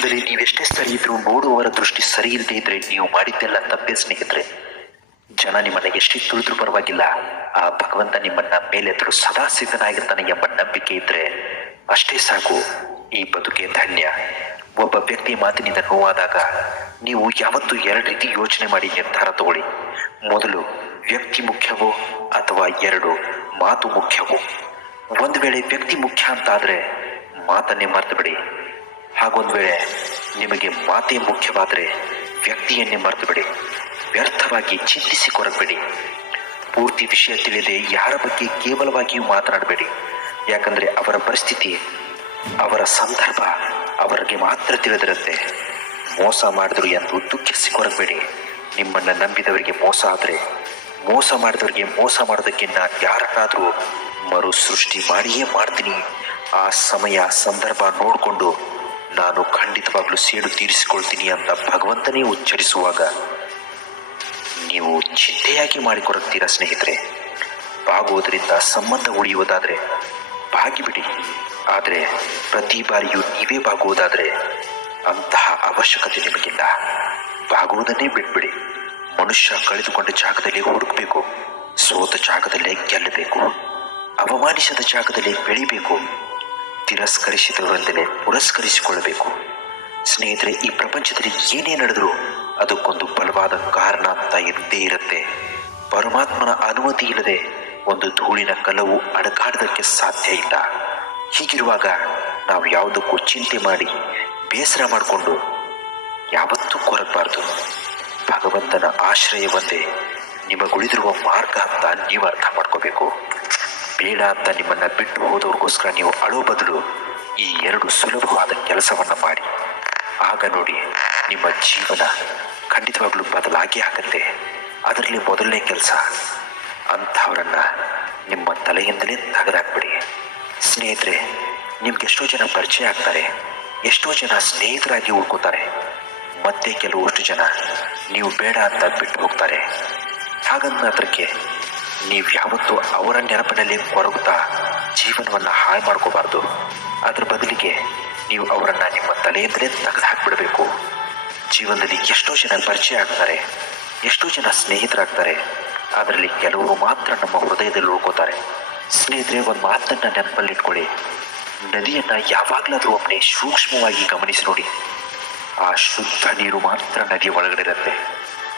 ಜೀವನದಲ್ಲಿ ನೀವೆಷ್ಟೇ ಸರಿ ಇದ್ರು ನೋಡುವವರ ದೃಷ್ಟಿ ಸರಿ ಇಲ್ಲದೆ ಇದ್ರೆ ನೀವು ಮಾಡಿದ್ದೆಲ್ಲ ತಪ್ಪೇ ಸ್ನೇಹಿತರೆ. ಜನ ನಿಮ್ಮನ್ನ ಎಷ್ಟೇ ತುಳಿದ್ರು ಪರವಾಗಿಲ್ಲ. ಆ ಭಗವಂತ ನಿಮ್ಮನ್ನ ಮೇಲೆತ್ತಲು ಸದಾ ಸಿದ್ಧನಾಗಿರ್ತಾನೆ ಎಂಬ ನಂಬಿಕೆ ಇದ್ರೆ ಅಷ್ಟೇ ಸಾಕು. ಈ ಬದುಕೆ ಧನ್ಯ. ಒಬ್ಬ ವ್ಯಕ್ತಿ ಮಾತಿನಿಂದ ನೋವಾದಾಗ ನೀವು ಯಾವತ್ತೂ ಎರಡು ರೀತಿ ಯೋಚನೆ ಮಾಡಿ ನಿರ್ಧಾರ ತಗೊಳ್ಳಿ. ಮೊದಲು ವ್ಯಕ್ತಿ ಮುಖ್ಯವೋ ಅಥವಾ ಎರಡು, ಮಾತು ಮುಖ್ಯವೋ? ಒಂದು ವೇಳೆ ವ್ಯಕ್ತಿ ಮುಖ್ಯ ಅಂತಾದರೆ ಮಾತನ್ನೇ ಮರೆತು ಬಿಡಿ ಹಾಗೊಂದು ವೇಳೆ ನಿಮಗೆ ಮಾತೇ ಮುಖ್ಯವಾದರೆ ವ್ಯಕ್ತಿಯನ್ನೇ ಮರೆತು ಬಿಡಿ ವ್ಯರ್ಥವಾಗಿ ಚಿಂತಿಸಿ ಕೊರಗಬೇಡಿ ಪೂರ್ತಿ ವಿಷಯ ತಿಳಿಯದೆ ಯಾರ ಬಗ್ಗೆ ಕೇವಲವಾಗಿಯೂ ಮಾತನಾಡಬೇಡಿ. ಯಾಕಂದ್ರೆ ಅವರ ಪರಿಸ್ಥಿತಿ, ಅವರ ಸಂದರ್ಭ ಅವರಿಗೆ ಮಾತ್ರ ತಿಳಿದಿರುತ್ತೆ. ಮೋಸ ಮಾಡಿದ್ರು ಎಂದು ದುಃಖಿಸಿ ಕೊರಗಬೇಡಿ ನಿಮ್ಮನ್ನ ನಂಬಿದವರಿಗೆ ಮೋಸ ಆದರೆ, ಮೋಸ ಮಾಡಿದವರಿಗೆ ಮೋಸ ಮಾಡೋದಕ್ಕೆ ನಾನು ಯಾರನ್ನಾದರೂ ಮರು ಸೃಷ್ಟಿ ಮಾಡಿಯೇ ಮಾಡ್ತೀನಿ. ಆ ಸಮಯ, ಸಂದರ್ಭ ನೋಡಿಕೊಂಡು ನಾನು ಖಂಡಿತವಾಗ್ಲೂ ಸೇಡು ತೀರಿಸಿಕೊಳ್ತೀನಿ ಅಂತ ಭಗವಂತನೇ ಉಚ್ಚರಿಸುವಾಗ ನೀವು ಚಿಂತೆಯಾಗಿ ಮಾಡಿಕೊಡುತ್ತೀರಾ ಸ್ನೇಹಿತರೆ? ಬಾಗುವುದರಿಂದ ಸಂಬಂಧ ಉಳಿಯುವುದಾದರೆ ಬಾಗಿಬಿಡಿ. ಆದರೆ ಪ್ರತಿ ಬಾರಿಯೂ ನೀವೇ ಬಾಗುವುದಾದರೆ ಅಂತಹ ಅವಶ್ಯಕತೆ ನಿಮಗಿಲ್ಲ. ಬಾಗುವುದನ್ನೇ ಬಿಟ್ಬಿಡಿ. ಮನುಷ್ಯ ಕಳೆದುಕೊಂಡ ಜಾಗದಲ್ಲಿ ಹುಡುಕಬೇಕು, ಸೋತ ಜಾಗದಲ್ಲೇ ಗೆಲ್ಲಬೇಕು, ಅವಮಾನಿಸದ ಜಾಗದಲ್ಲಿ ಬೆಳಿಬೇಕು. ತಿರಸ್ಕರಿಸಿದವರೊಂದಿಗೆ ಪುರಸ್ಕರಿಸಿಕೊಳ್ಳಬೇಕು. ಸ್ನೇಹಿತರೆ, ಈ ಪ್ರಪಂಚದಲ್ಲಿ ಏನೇ ನಡೆದರೂ ಅದಕ್ಕೊಂದು ಬಲವಾದ ಕಾರಣ ಅಂತ ಇದ್ದೇ ಇರುತ್ತೆ. ಪರಮಾತ್ಮನ ಅನುಮತಿ ಇಲ್ಲದೆ ಒಂದು ಧೂಳಿನ ಕಲವು ಅಡಗಾಡೋದಕ್ಕೆ ಸಾಧ್ಯ ಇಲ್ಲ. ಹೀಗಿರುವಾಗ ನಾವು ಯಾವುದಕ್ಕೂ ಚಿಂತೆ ಮಾಡಿ, ಬೇಸರ ಮಾಡಿಕೊಂಡು ಯಾವತ್ತೂ ಕೊರಗಬಾರ್ದು. ಭಗವಂತನ ಆಶ್ರಯವೊಂದೇ ನಿಮಗುಳಿದಿರುವ ಮಾರ್ಗ ಅಂತ ನೀವು ಅರ್ಥ ಮಾಡ್ಕೋಬೇಕು. ಬೇಡ ಅಂತ ನಿಮ್ಮನ್ನು ಬಿಟ್ಟು ಹೋದವ್ರಿಗೋಸ್ಕರ ನೀವು ಅಳೋ ಬದಲು ಈ ಎರಡು ಸುಲಭವಾದ ಕೆಲಸವನ್ನು ಮಾಡಿ. ಆಗ ನೋಡಿ, ನಿಮ್ಮ ಜೀವನ ಖಂಡಿತವಾಗ್ಲೂ ಬದಲಾಗಿ ಆಗುತ್ತೆ. ಅದರಲ್ಲಿ ಮೊದಲನೇ ಕೆಲಸ, ಅಂಥವರನ್ನು ನಿಮ್ಮ ತಲೆಯಿಂದಲೇ ತೆಗೆದಾಕ್ಬಿಡಿ. ಸ್ನೇಹಿತರೆ, ನಿಮ್ಗೆ ಎಷ್ಟೋ ಜನ ಪರಿಚಯ ಆಗ್ತಾರೆ, ಎಷ್ಟೋ ಜನ ಸ್ನೇಹಿತರಾಗಿ ಉಳ್ಕೋತಾರೆ, ಮತ್ತೆ ಕೆಲವಷ್ಟು ಜನ ನೀವು ಬೇಡ ಅಂತ ಬಿಟ್ಟು ಹೋಗ್ತಾರೆ. ಹಾಗಂತ ಮಾತ್ರಕ್ಕೆ ನೀವು ಯಾವತ್ತೂ ಅವರ ನೆನಪಿನಲ್ಲಿ ಕೊರಗುತ್ತಾ ಜೀವನವನ್ನು ಹಾಳು ಮಾಡ್ಕೋಬಾರ್ದು. ಅದರ ಬದಲಿಗೆ ನೀವು ಅವರನ್ನು ನಿಮ್ಮ ತಲೆಯಿಂದಲೇ ತೆಗೆದು ಹಾಕಿಬಿಡಬೇಕು. ಜೀವನದಲ್ಲಿ ಎಷ್ಟೋ ಜನ ಪರಿಚಯ ಆಗ್ತಾರೆ, ಎಷ್ಟೋ ಜನ ಸ್ನೇಹಿತರಾಗ್ತಾರೆ ಅದರಲ್ಲಿ ಕೆಲವರು ಮಾತ್ರ ನಮ್ಮ ಹೃದಯದಲ್ಲಿ ಉಳ್ಕೋತಾರೆ. ಸ್ನೇಹಿತರೆ, ಒಂದು ಮಾತನ್ನ ನೆನಪಲ್ಲಿಟ್ಕೊಳ್ಳಿ ನದಿಯನ್ನು ಯಾವಾಗಲಾದರೂ ಒಮ್ಮೆ ಸೂಕ್ಷ್ಮವಾಗಿ ಗಮನಿಸಿ ನೋಡಿ. ಆ ಶುದ್ಧ ನೀರು ಮಾತ್ರ ನದಿಯ ಒಳಗಡೆ ಇರುತ್ತೆ.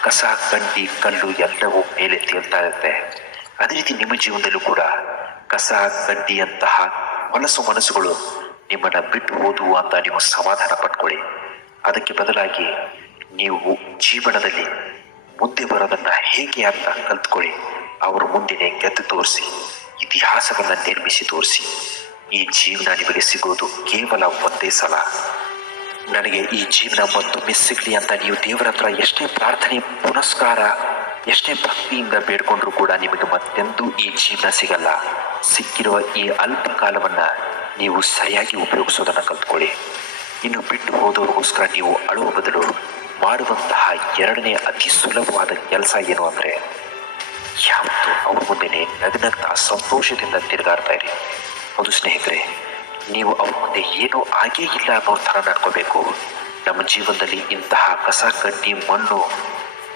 ಕಸ, ಕಡ್ಡಿ, ಕಲ್ಲು ಎಲ್ಲವೂ ಮೇಲೆ ತೇಲ್ತಾ ಇರುತ್ತೆ. ಅದೇ ರೀತಿ ನಿಮ್ಮ ಜೀವನದಲ್ಲೂ ಕೂಡ ಕಸ ಕಡ್ಡಿಯಂತಹ ಹೊಲಸು ಮನಸ್ಸುಗಳು ನಿಮ್ಮನ್ನು ಬಿಟ್ಟು ಹೋದುವು ಅಂತ ನೀವು ಸಮಾಧಾನ ಪಟ್ಕೊಳ್ಳಿ. ಅದಕ್ಕೆ ಬದಲಾಗಿ ನೀವು ಜೀವನದಲ್ಲಿ ಮುಂದೆ ಬರೋದನ್ನು ಹೇಗೆ ಅಂತ ಕಲ್ತ್ಕೊಳ್ಳಿ. ಅವರು ಮುಂದಿನ ಗೆದ್ದು ತೋರಿಸಿ, ಇತಿಹಾಸವನ್ನು ನಿರ್ಮಿಸಿ ತೋರಿಸಿ. ಈ ಜೀವನ ನಿಮಗೆ ಸಿಗೋದು ಕೇವಲ ಒಂದೇ ಸಲ. ನನಗೆ ಈ ಜೀವನ ಮತ್ತೊಮ್ಮೆ ಸಿಗಲಿ ಅಂತ ನೀವು ದೇವರ ಹತ್ರ ಎಷ್ಟೇ ಪ್ರಾರ್ಥನೆ, ಪುನಸ್ಕಾರ ಎಷ್ಟೇ ಭಕ್ತಿಯಿಂದ ಬೇಡ್ಕೊಂಡ್ರೂ ಕೂಡ ನಿಮಗೆ ಮತ್ತೆಂದೂ ಈ ಜೀವನ ಸಿಗಲ್ಲ. ಸಿಕ್ಕಿರುವ ಈ ಅಲ್ಪ ಕಾಲವನ್ನ ನೀವು ಸರಿಯಾಗಿ ಉಪಯೋಗಿಸೋದನ್ನ ಕಲ್ತ್ಕೊಳ್ಳಿ. ಇನ್ನು ಬಿಟ್ಟು ಹೋದವ್ರಿಗೋಸ್ಕರ ನೀವು ಅಳುವ ಬದಲು ಮಾಡುವಂತಹ ಎರಡನೇ ಅತಿ ಸುಲಭವಾದ ಕೆಲಸ ಏನು ಅಂದರೆ, ಯಾವತ್ತು ಅವ್ರ ಮುಂದೆನೆ ನಗನಂತಹ ಸಂತೋಷದಿಂದ ತಿರುಗಾಡ್ತಾ ಇರಿ. ಹೌದು ಸ್ನೇಹಿತರೆ, ನೀವು ಅವ್ರ ಮುಂದೆ ಏನೂ ಆಗೇ ಇಲ್ಲ ಅನ್ನೋ ಥರ ನಡ್ಕೋಬೇಕು. ನಮ್ಮ ಜೀವನದಲ್ಲಿ ಇಂತಹ ಕಸ, ಕಡ್ಡಿ, ಮಣ್ಣು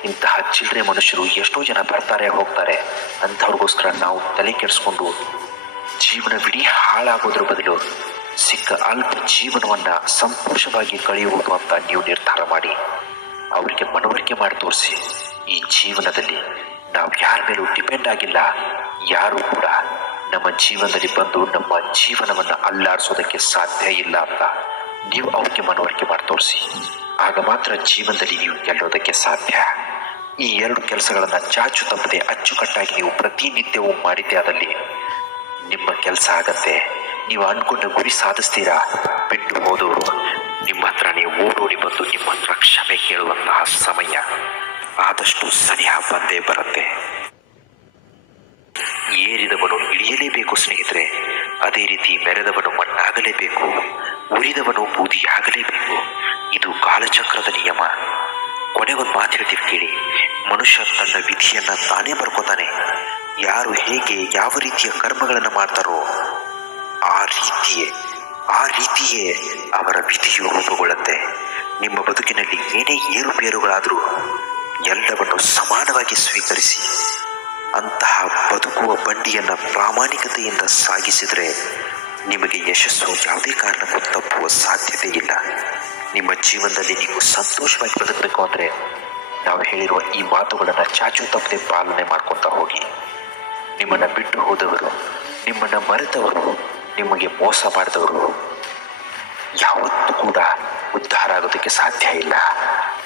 ಇಂತಹ ಚಿಲ್ಲರೆ ಮನುಷ್ಯರು ಎಷ್ಟೋ ಜನ ಬರ್ತಾರೆ, ಹೋಗ್ತಾರೆ. ಅಂಥವ್ರಿಗೋಸ್ಕರ ನಾವು ತಲೆ ಕೆಡಿಸ್ಕೊಂಡು ಜೀವನವಿಡೀ ಹಾಳಾಗೋದ್ರ ಬದಲು ಸಿಕ್ಕ ಅಲ್ಪ ಜೀವನವನ್ನ ಸಂತೋಷವಾಗಿ ಕಳೆಯುವುದು ಅಂತ ನೀವು ನಿರ್ಧಾರ ಮಾಡಿ. ಅವರಿಗೆ ಮನವರಿಕೆ ಮಾಡಿ ತೋರಿಸಿ. ಈ ಜೀವನದಲ್ಲಿ ನಾವು ಯಾರ ಮೇಲೂ ಡಿಪೆಂಡ್ ಆಗಿಲ್ಲ. ಯಾರೂ ಕೂಡ ನಮ್ಮ ಜೀವನದಲ್ಲಿ ಬಂದು ನಮ್ಮ ಜೀವನವನ್ನ ಅಲ್ಲಾಡಿಸೋದಕ್ಕೆ ಸಾಧ್ಯ ಇಲ್ಲ ಅಂತ ನೀವು ಅವ್ರಿಗೆ ಮನವರಿಕೆ ಮಾಡಿ ತೋರಿಸಿ. ಆಗ ಮಾತ್ರ ಜೀವನದಲ್ಲಿ ನೀವು ಗೆಲ್ಲೋದಕ್ಕೆ ಸಾಧ್ಯ. ಈ ಎರಡು ಕೆಲಸಗಳನ್ನು ಚಾಚು ತಪ್ಪದೆ ಅಚ್ಚುಕಟ್ಟಾಗಿ ನೀವು ಪ್ರತಿನಿತ್ಯವೂ ಮಾಡಿದ್ದೆ ಆದಲ್ಲಿ ನಿಮ್ಮ ಕೆಲಸ ಆಗತ್ತೆ. ನೀವು ಅನ್ಕೊಂಡ ಗುರಿ ಸಾಧಿಸ್ತೀರಾ? ಬಿಟ್ಟು ಹೋದವರು ನಿಮ್ಮ ಹತ್ರ ನೀವು ಓಡೋಡಿ ಬಂದು ನಿಮ್ಮ ಹತ್ರ ಕ್ಷಮೆ ಕೇಳುವಂತಹ ಸಮಯ ಆದಷ್ಟು ಸನಿಹ ಬಂದೇ ಬರುತ್ತೆ. ಏರಿದವನು ಇಳಿಯಲೇಬೇಕು ಸ್ನೇಹಿತರೆ. ಅದೇ ರೀತಿ ಮೆರೆದವನು ಮಣ್ಣಾಗಲೇಬೇಕು. ಉರಿದವನು ಬೂದಿಯಾಗಲೇಬೇಕು. ಇದು ಕಾಲಚಕ್ರದ ನಿಯಮ. ಕೊನೆಗೊಂದು ಮಾತು ಹೇಳ್ತೀವಿ ಕೇಳಿ. ಮನುಷ್ಯ ತನ್ನ ವಿಧಿಯನ್ನ ತಾನೇ ಬರ್ಕೋತಾನೆ ಯಾರು ಹೇಗೆ, ಯಾವ ರೀತಿಯ ಕರ್ಮಗಳನ್ನು ಮಾಡ್ತಾರೋ ಆ ರೀತಿಯೇ ಆ ರೀತಿಯೇ ಅವರ ವಿಧಿಯು ರೂಪುಗೊಳ್ಳುತ್ತೆ. ನಿಮ್ಮ ಬದುಕಿನಲ್ಲಿ ಏನೇ ಏರುಪೇರುಗಳಾದರೂ ಎಲ್ಲವನ್ನು ಸಮಾನವಾಗಿ ಸ್ವೀಕರಿಸಿ, ಅಂತಹ ಬದುಕುವ ಬಂಡಿಯನ್ನು ಪ್ರಾಮಾಣಿಕತೆಯಿಂದ ಸಾಗಿಸಿದರೆ ನಿಮಗೆ ಯಶಸ್ಸು ಯಾವುದೇ ಕಾರಣಕ್ಕೂ ತಪ್ಪುವ ಸಾಧ್ಯತೆ ಇಲ್ಲ. ನಿಮ್ಮ ಜೀವನದಲ್ಲಿ ನೀವು ಸಂತೋಷವಾಗಿ ಬದುಕಬೇಕು ಅಂದರೆ ನಾವು ಹೇಳಿರುವ ಈ ಮಾತುಗಳನ್ನು ಚಾಚು ತಪ್ಪದೆ ಪಾಲನೆ ಮಾಡ್ಕೊತಾ ಹೋಗಿ. ನಿಮ್ಮನ್ನು ಬಿಟ್ಟು ಹೋದವರು, ನಿಮ್ಮನ್ನು ಮರೆತವರು, ನಿಮಗೆ ಮೋಸ ಮಾಡಿದವರು ಯಾವತ್ತೂ ಕೂಡ ಉದ್ಧಾರ ಆಗೋದಕ್ಕೆ ಸಾಧ್ಯ ಇಲ್ಲ.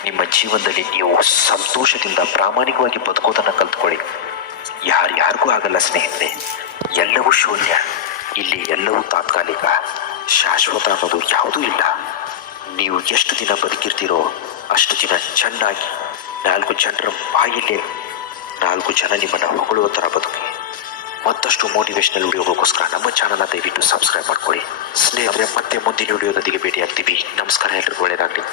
ನಿಮ್ಮ ಜೀವನದಲ್ಲಿ ನೀವು ಸಂತೋಷದಿಂದ ಪ್ರಾಮಾಣಿಕವಾಗಿ ಬದುಕೋದನ್ನು ಕಲ್ತ್ಕೊಳ್ಳಿ. ಯಾರ್ಯಾರಿಗೂ ಆಗಲ್ಲ ಸ್ನೇಹಿತರೆ, ಎಲ್ಲವೂ ಶೂನ್ಯ. ಇಲ್ಲಿ ಎಲ್ಲವೂ ತಾತ್ಕಾಲಿಕ. ಶಾಶ್ವತ ಅನ್ನೋದು ಯಾವುದೂ ಇಲ್ಲ. ನೀವು ಎಷ್ಟು ದಿನ ಬದುಕಿರ್ತೀರೋ ಅಷ್ಟು ದಿನ ಚೆನ್ನಾಗಿ ನಾಲ್ಕು ಜನರ ಬಾಯಿಲೆ ನಾಲ್ಕು ಜನ ನಿಮ್ಮನ್ನು ಹೊಗಳುವ ಥರ ಬದುಕಿ. ಮತ್ತಷ್ಟು ಮೋಟಿವೇಶನಲ್ ವಿಡಿಯೋಗೋಸ್ಕರ ನಮ್ಮ ಚಾನಲ್ನ ದಯವಿಟ್ಟು ಸಬ್ಸ್ಕ್ರೈಬ್ ಮಾಡ್ಕೊಳ್ಳಿ. ಸ್ನೇಹಿತರೆ, ಮತ್ತೆ ಮುಂದಿನ ವಿಡಿಯೋದೊಂದಿಗೆ ಭೇಟಿಯಾಗ್ತೀವಿ. ನಮಸ್ಕಾರ ಎಲ್ಲರಿಗೂ ಒಳ್ಳೆಯದಾಗಲಿ.